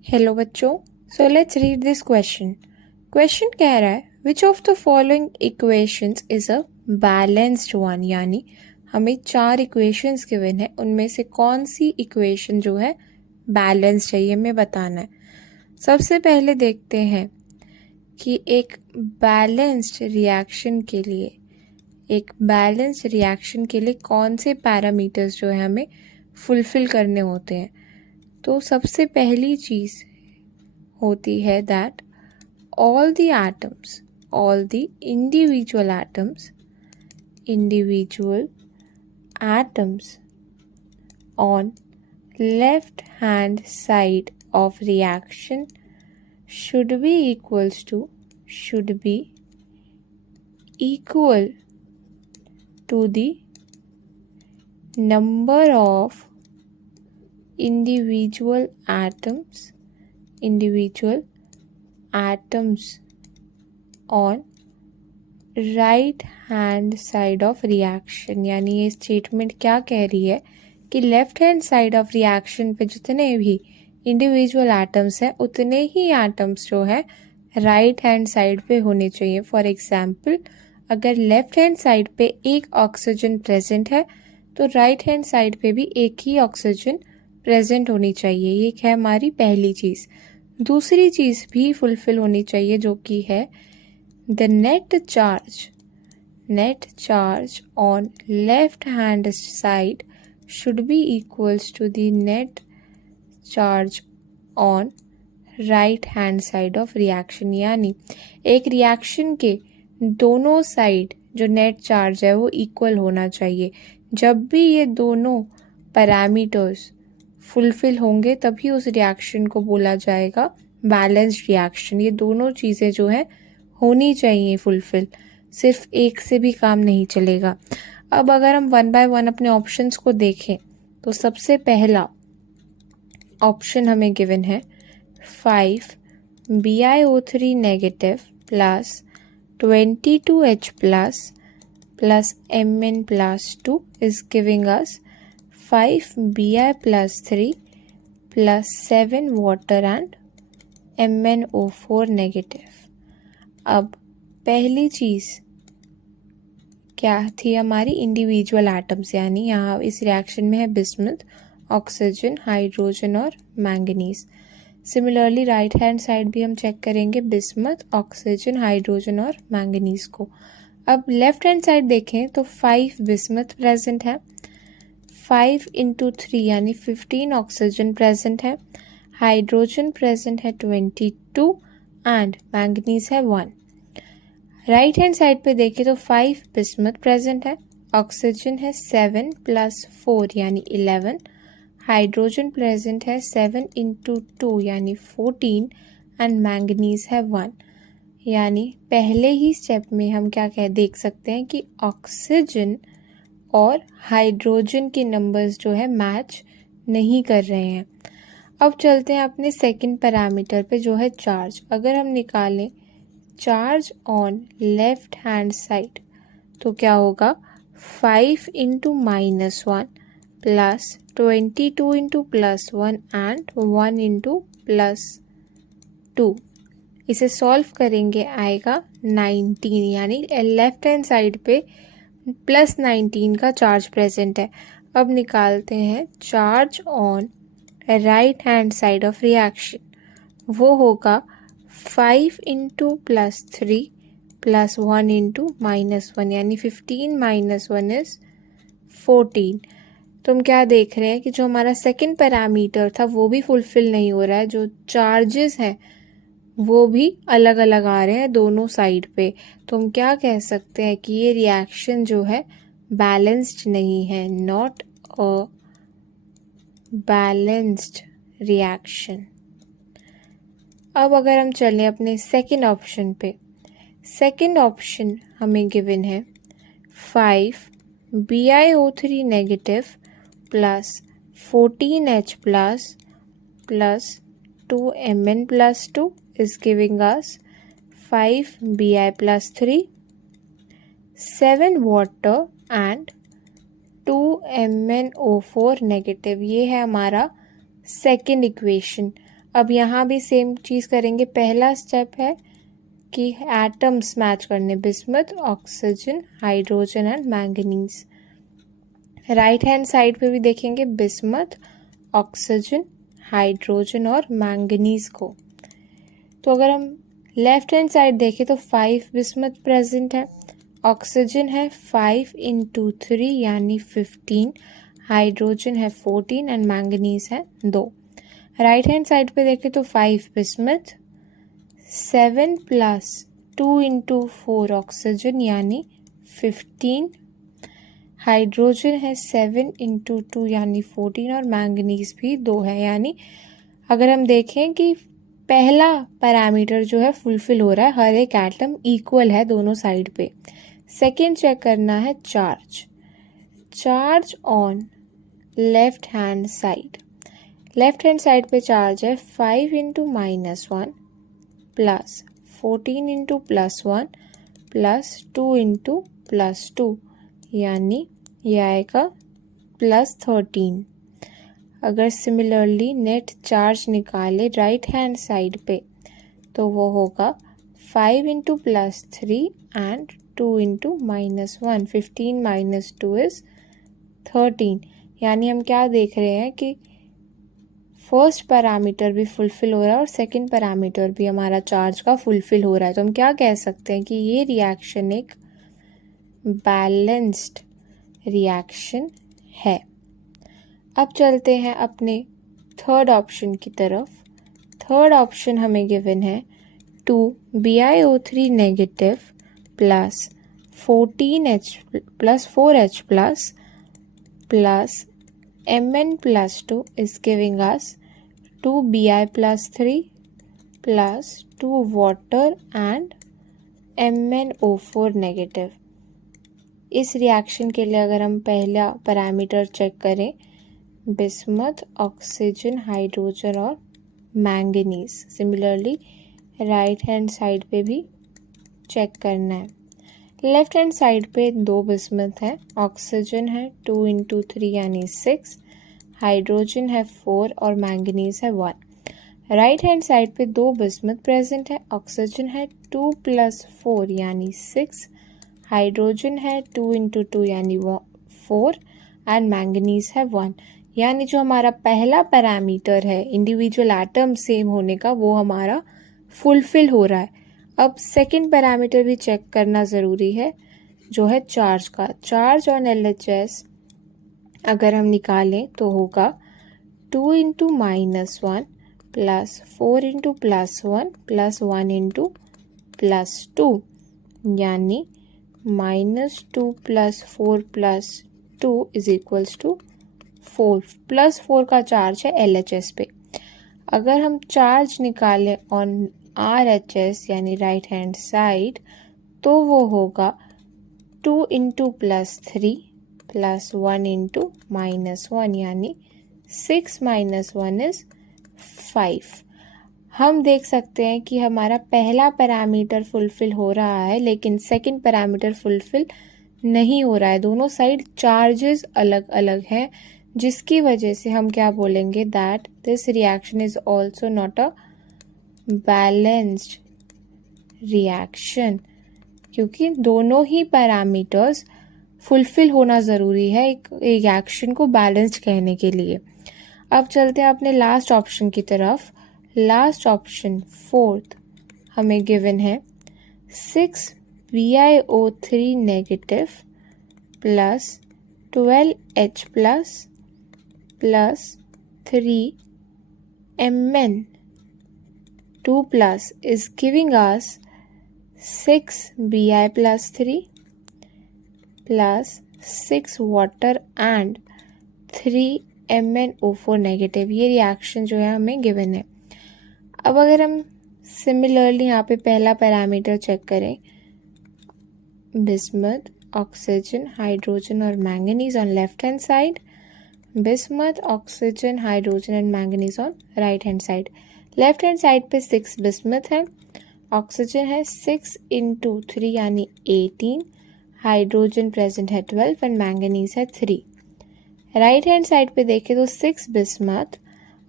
Hello बच्चों, so let's read this question. Question कह रहा है which of the following equations is a balanced one, यानी हमें 4 इक्वेशंस गिवन है, उनमें से कौन सी इक्वेशन जो है बैलेंस्ड है ये हमें बताना है। सबसे पहले देखते हैं कि एक बैलेंस्ड रिएक्शन के लिए कौन से पैरामीटर्स जो है हमें फुलफिल करने होते हैं। तो सबसे पहली चीज़ होती है that all the individual atoms on left hand side of reaction should be equal to the number of individual atoms on right hand side of reaction. यानी ये स्टेटमेंट क्या कह रही है कि left hand side of reaction पे जितने भी इंडिविजुअल एटम्स हैं उतने ही एटम्स जो है राइट हैंड साइड पे होने चाहिए। फॉर एग्जांपल, अगर लेफ्ट हैंड साइड पे एक ऑक्सीजन प्रेजेंट है तो राइट हैंड साइड पे भी एक ही ऑक्सीजन प्रेजेंट होनी चाहिए। ये है हमारी पहली चीज़। दूसरी चीज़ भी फुलफिल होनी चाहिए जो कि है the net charge on left hand side should be equals to the net charge on right hand side of reaction. यानी एक रिएक्शन के दोनों साइड जो नेट चार्ज है वो इक्वल होना चाहिए। जब भी ये दोनों पैरामीटर्स फुलफिल होंगे तभी उस रिएक्शन को बोला जाएगा बैलेंस्ड रिएक्शन। ये दोनों चीज़ें जो है होनी चाहिए फुलफिल, सिर्फ एक से भी काम नहीं चलेगा। अब अगर हम 1 बाय 1 अपने ऑप्शंस को देखें तो सबसे पहला ऑप्शन हमें गिवन है 5 BiO3 negative plus 22H plus Mn+2 is giving us 5 Bi+3 plus 7 water and MnO4 negative. अब पहली चीज़ क्या थी हमारी इंडिविजुअल एटम्स, यानी यहाँ इस रिएक्शन में है बिस्मुथ, ऑक्सीजन, हाइड्रोजन और manganese. Similarly right hand side भी हम चेक करेंगे बिस्मुथ, ऑक्सीजन, हाइड्रोजन और मैंगनीज को। अब लेफ्ट हैंड साइड देखें तो 5 बिस्मुथ प्रेजेंट है, 5 × 3 यानी 15 ऑक्सीजन प्रेजेंट है, हाइड्रोजन प्रेजेंट है 22 एंड मैंगनीज है 1। राइट हैंड साइड पे देखें तो 5 बिस्मुथ प्रेजेंट है, ऑक्सीजन है 7 + 4 यानी 11, हाइड्रोजन प्रेजेंट है 7 × 2 यानी 14 एंड मैंगनीज है 1। यानी पहले ही स्टेप में हम क्या देख सकते हैं कि ऑक्सीजन और हाइड्रोजन के नंबर्स जो है मैच नहीं कर रहे हैं। अब चलते हैं अपने सेकंड पैरामीटर पे जो है चार्ज। अगर हम निकालें charge on left hand side तो क्या होगा 5 × -1 प्लस 22 × +1 एंड 1 × +2। इसे सॉल्व करेंगे आएगा 19, यानी लेफ्ट हैंड साइड पे +19 का चार्ज प्रेजेंट है। अब निकालते हैं charge on right hand side of reaction, वो होगा 5 × +3 प्लस 1 × -1 यानी 15 - 1 इज 14। तो हम क्या देख रहे हैं कि जो हमारा सेकंड पैरामीटर था वो भी फुलफिल नहीं हो रहा है, जो चार्जेस हैं वो भी अलग अलग आ रहे हैं दोनों साइड पे। तो हम क्या कह सकते हैं कि ये रिएक्शन जो है बैलेंस्ड नहीं है, नॉट अ बैलेंस्ड रिएक्शन। अब अगर हम चलें अपने सेकंड ऑप्शन पे, सेकंड ऑप्शन हमें गिवन है 5 BiO3 negative plus 14H plus 2 Mn+2 is giving us 5 Bi+3, 7 water and 2 MnO4 negative. ये है हमारा सेकेंड इक्वेशन। अब यहाँ भी सेम चीज़ करेंगे। पहला स्टेप है कि एटम्स मैच करने, bismuth, oxygen, hydrogen and manganese. Right hand side पे भी देखेंगे बिस्मथ, ऑक्सीजन, हाइड्रोजन और मैंगनीज को। तो अगर हम लेफ्ट हैंड साइड देखें तो 5 बिस्मथ प्रेजेंट है, ऑक्सीजन है 5 × 3 यानी 15, हाइड्रोजन है 14 एंड मैंगनीज है 2। राइट हैंड साइड पे देखें तो 5 बिस्मथ, 7 + 2 × 4 ऑक्सीजन यानी 15, हाइड्रोजन है 7 × 2 यानी 14 और मैंगनीज भी 2 है। यानी अगर हम देखें कि पहला पैरामीटर जो है फुलफिल हो रहा है, हर एक एटम इक्वल है दोनों साइड पे। सेकेंड चेक करना है charge on left hand side. Left hand side पे चार्ज है 5 × -1 + 14 × +1 + 2 × +2 यानी ये आएगा +13। अगर सिमिलरली नेट चार्ज निकाले राइट हैंड साइड पे तो वो होगा 5 × +3 एंड 2 × -1, 15 - 2 is 13। यानी हम क्या देख रहे हैं कि फर्स्ट पैरामीटर भी फुलफिल हो रहा है और सेकंड पैरामीटर भी हमारा चार्ज का फुलफिल हो रहा है। तो हम क्या कह सकते हैं कि ये रिएक्शन एक बैलेंस्ड रिएक्शन है। अब चलते हैं अपने थर्ड ऑप्शन की तरफ। थर्ड ऑप्शन हमें गिवन है 2 BiO3 negative + 14H + 4H + Mn+2 is giving us 2 Bi + 3 + 2 water and MnO4 negative. इस रिएक्शन के लिए अगर हम पहला पैरामीटर चेक करें, बिस्मथ, ऑक्सीजन, हाइड्रोजन और manganese, similarly right hand side पे भी चेक करना है। लेफ्ट हैंड साइड पे 2 बिस्मथ है, ऑक्सीजन है 2 × 3 यानी 6, हाइड्रोजन है 4 और मैंगनीज है 1। राइट हैंड साइड पे 2 बिस्मथ प्रेजेंट है, ऑक्सीजन है 2 + 4 यानी 6, हाइड्रोजन है 2 × 2 यानी 4 एंड मैंगनीज है 1। यानी जो हमारा पहला पैरामीटर है इंडिविजुअल एटम सेम होने का, वो हमारा फुलफिल हो रहा है। अब सेकंड पैरामीटर भी चेक करना ज़रूरी है, जो है चार्ज का। चार्ज ऑन LHS अगर हम निकालें तो होगा 2 × -1 + 4 × +1 + 1 × +2 यानी -2 + 4 + 2 = 4। +4 का चार्ज है LHS पे। अगर हम चार्ज निकालें ऑन RHS यानी राइट हैंड साइड तो वो होगा 2 × +3 + 1 × -1 यानी 6 - 1 is 5। हम देख सकते हैं कि हमारा पहला पैरामीटर फुलफिल हो रहा है लेकिन सेकंड पैरामीटर फुलफिल नहीं हो रहा है। दोनों साइड चार्जेस अलग अलग हैं, जिसकी वजह से हम क्या बोलेंगे, that this reaction is also not a balanced reaction, क्योंकि दोनों ही पैरामीटर्स फुलफिल होना ज़रूरी है एक रिएक्शन को बैलेंस्ड कहने के लिए। अब चलते हैं अपने लास्ट ऑप्शन की तरफ। लास्ट ऑप्शन फोर्थ हमें गिवन है 6 BiO3 negative + 12H + 3 Mn2+ is giving us 6 Bi + 3 + 6 water and 3 MnO4 negative. ये रिएक्शन जो है हमें गिवन है। अब अगर हम सिमिलरली यहाँ पे पहला पैरामीटर चेक करें, बिस्मथ, ऑक्सीजन, हाइड्रोजन और manganese on left hand side, bismuth, oxygen, hydrogen and manganese on right hand side. Left hand side पे 6 बिस्मथ है, ऑक्सीजन है 6 × 3 यानी 18, हाइड्रोजन प्रेजेंट है 12 एंड मैंगनीज है 3। राइट हैंड साइड पे देखें तो 6 bismuth,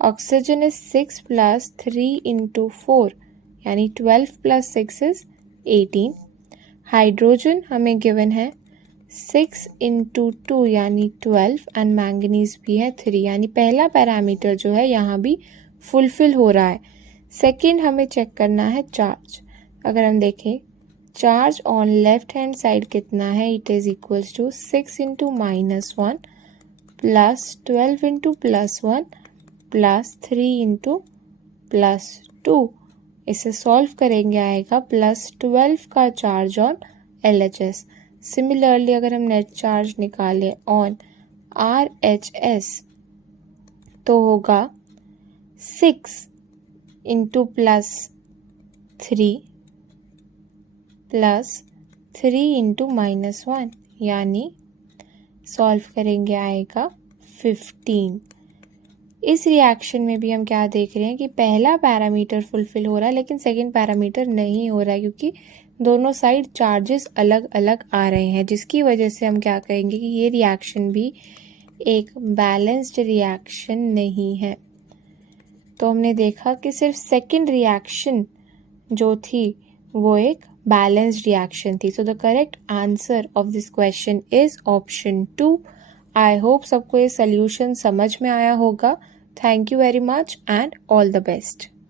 oxygen is 6 plus 3 into 4 यानी 12 प्लस 6 इज 18। हाइड्रोजन हमें गिवन है 6 इंटू 2 यानी 12 एंड मैंगनीज भी है 3 यानी पहला पैरामीटर जो है यहाँ भी फुलफिल हो रहा है। सेकंड हमें चेक करना है चार्ज। अगर हम देखें charge on left hand side कितना है, it is equals to 6 into -1 plus 12 into +1 plus 3 into +2। इसे सॉल्व करेंगे आएगा +12 का चार्ज ऑन LHS। सिमिलरली अगर हम नेट चार्ज निकालें ऑन RHS तो होगा 6 इंटू +3 प्लस 3 इंटू -1 यानी सॉल्व करेंगे आएगा 15। इस रिएक्शन में भी हम क्या देख रहे हैं कि पहला पैरामीटर फुलफिल हो रहा है लेकिन सेकंड पैरामीटर नहीं हो रहा है क्योंकि दोनों साइड चार्जेस अलग अलग आ रहे हैं, जिसकी वजह से हम क्या कहेंगे कि ये रिएक्शन भी एक बैलेंस्ड रिएक्शन नहीं है। तो हमने देखा कि सिर्फ सेकंड रिएक्शन जो थी वो एक बैलेंस्ड रिएक्शन थी। So the correct answer of this question is option 2। I hope सबको ये सोल्यूशन समझ में आया होगा। Thank you very much and all the best.